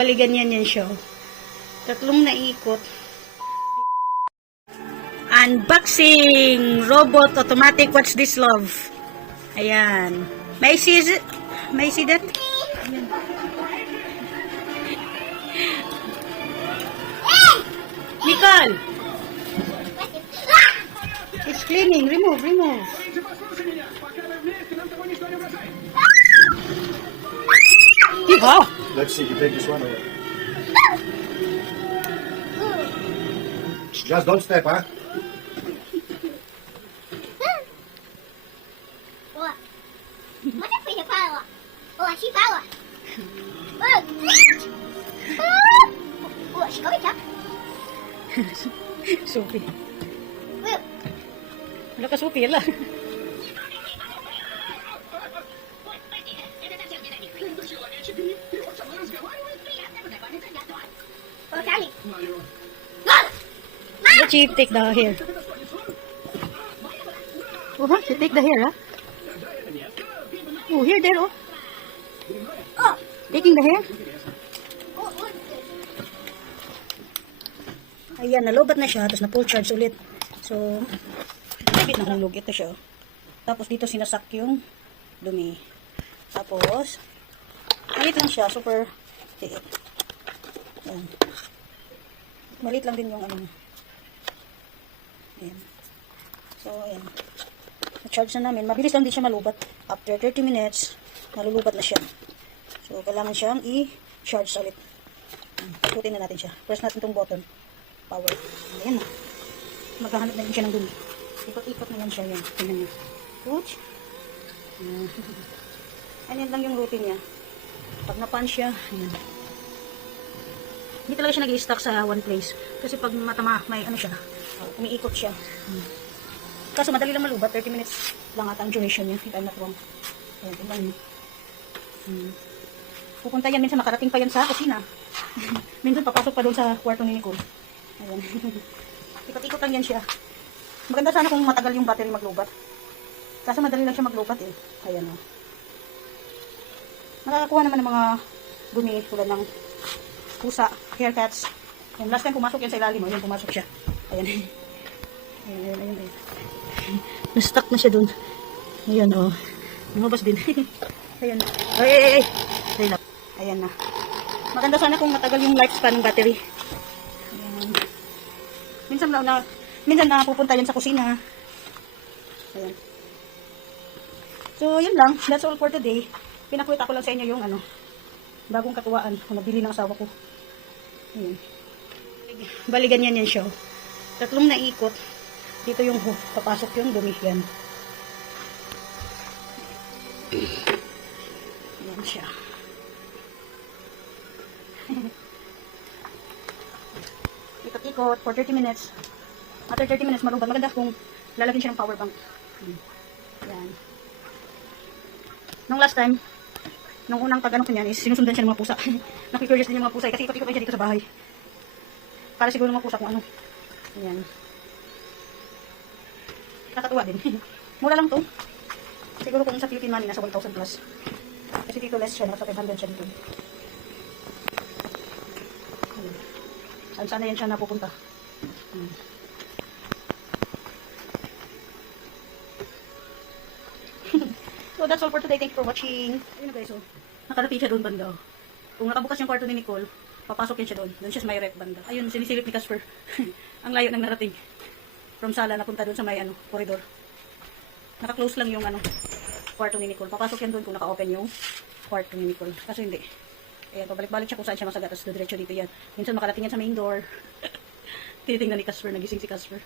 Bali, ganyan yan siya. Tatlong naikot. Unboxing! Robot automatic. What's this, love? Ayan. May see it? May see that? Ayan. Nicole! It's cleaning. Remove, remove. Oh! Let's see, you take this one away. Just don't step, huh? Sophie. Wala ka Sophie, ala. The chief take the hair. Oh, huh? She take the hair, huh? Oh, here, there, oh. Taking the hair. Ayan, nalobat na siya, tapos na-full charge ulit. So, bit nahulog. Ito siya. Tapos dito sinasak yung dumi. Tapos, malit lang siya, super tiit. Ayan. Malit lang din yung ano. Ayan. So, ayan. Na-charge na namin. Mabilis lang din siya malubat. After 30 minutes, nalulubat na siya. So, kailangan siyang i-charge ulit. Pagkutin na natin siya. Press natin itong button. Power. Ayan na. Maghahanap na din siya ng dumi. Ikot-ikot na yan siya. Yan. Tingnan niya. Ouch. Ayan lang yung routine niya. Pag na-punch siya, ayan. Hindi talaga siya nag-i-stuck sa one place. Kasi pag matama, may ano siya. Umiikot siya. Kaso madali lang malubat. 30 minutes lang ata ang duration niya. If I'm not wrong. Ayan, tingnan niyo. Pupunta yan. Minsan makarating pa yan sa kusina. Minsan papasok pa doon sa kwarto ni Nicole. Ayan. Ikot-ikot lang yan siya. Maganda sana kung matagal yung battery maglubat. Kaso madali lang siya maglubat eh. Ayan o. Nakakakuha naman ng mga dumi tulad ng pusa, haircuts. Yung last time pumasok yan sa ilalim mo, yun pumasok siya. Ayan. Ayan, ayan, ayan. Na-stuck na siya dun. Ayan o. Lumabas din. Ayan. Ay. Ayan na. Ayan na. Maganda sana kung matagal yung lifespan ng battery. Ayan. Minsan na pupunta yan sa kusina. Ayan. So, yun lang. That's all for today. Pinakwita ko lang sa inyo yung ano, bagong katuwaan na nabili ng asawa ko. Ayan. Bali, ganyan yan siya. Tatlong naikot. Dito yung papasok yung dumi. Yan. Yan siya. Ikot-ikot for 30 minutes. After 30 minutes, malubat. Maganda kung lalagyan siya ng power bank. Yan. Nung last time, nung unang pag-ano ko niyan is sinusundan siya ng mga pusa. Nakikurious din yung mga pusa kasi ikot-ikot siya dito sa bahay. Para siguro mga pusa kung ano. Ayan. Nakatuwa din. Mura lang to. Siguro kung sa Philippine money, nasa 1,000 plus. Kasi dito less siya, nasa 500 siya dito. Saan sana yan siya napupunta. So that's all for today. Thank you for watching. Ayun na guys, so nakarating siya doon banda. Kung nakabukas yung kwarto ni Nicole, papasok yan siya doon. Doon siya sa may rep banda. Ayun, sinisilip ni Casper. Ang layo ng narating. From sala napunta doon sa may ano, corridor. Naka-close lang yung ano, kwarto ni Nicole. Papasok yan doon kung naka-open yung kwarto ni Nicole. Kaso hindi. Ayan, pabalik-balik siya kung saan siya masagat. Tapos diretso dito yan. Minsan makarating yan sa main door. Tinitingnan ni Casper, nagising si Casper.